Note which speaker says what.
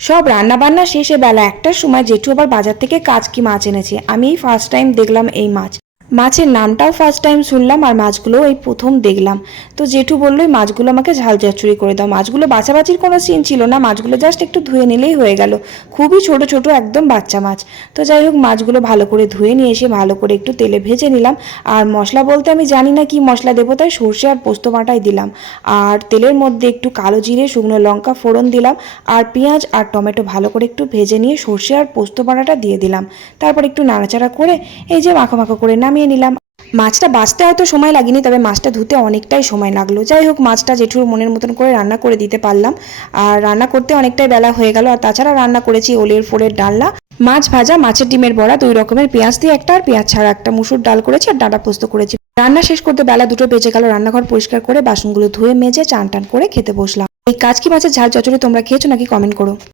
Speaker 1: সব রান্নাবান্না শেষে বেলা একটার সময় জেঠু আবার বাজার থেকে কাচকি মাছ এনেছে। আমি এই ফার্স্ট টাইম দেখলাম এই মাছ। মাছের নামটাও ফার্স্ট টাইম শুনলাম আর মাছগুলো এই প্রথম দেখলাম। তো জেঠু বলল, এই মাছগুলো আমাকে ঝাল চচ্চড়ি করে দাও। মাছগুলো বাছাবাছির কোনো সিন ছিল না, মাছগুলো জাস্ট একটু ধুয়ে নিলেই হয়ে গেল। খুবই ছোট ছোট একদম বাচ্চা মাছ। তো যাই হোক, মাছগুলো ভালো করে ধুয়ে নিয়ে এসে ভালো করে একটু তেলে ভেজে নিলাম। আর মশলা বলতে আমি জানি না কি মশলা দেবো, তাই সর্ষে আর পোস্ত বাটাই দিলাম। আর তেলের মধ্যে একটু কালো জিরে, শুকনো লঙ্কা ফোড়ন দিলাম। আর পেঁয়াজ আর টমেটো ভালো করে একটু ভেজে নিয়ে সর্ষে আর পোস্ত বাটাটা দিয়ে দিলাম। তারপর একটু নাড়াচাড়া করে এই যে মাখো মাখো করে নামিয়ে নিলাম। মাছটা বাঁচতে হয়তো সময় লাগেনি, তবে মাছটা ধুতে অনেকটাই সময় লাগল। যাই হোক, মাছটা জেঠুর মনের মতন করে রান্না করে দিতে পারলাম। আর রান্না করতে অনেকটাই বেলা হয়ে গেল। আর তাছাড়া রান্না করেছি ওলের ফোড়ের ডালনা, মাছ ভাজা, মাছের ডিমের বড়া, দুই রকমের পেঁয়াজ দিয়ে একটা আর পেঁয়াজ ছাড়া একটা মুসুর ডাল করেছি আর ডাটা পোস্ত করেছি। রান্না শেষ করতে বেলা দুটো বেজে গেল। রান্নাঘর পরিষ্কার করে বাসনগুলো ধুয়ে, মেজে, চান টান করে খেতে বসলাম। এই কাজকি মাছের ঝাল চচড়ি তোমরা খেয়েছো নাকি কমেন্ট করো।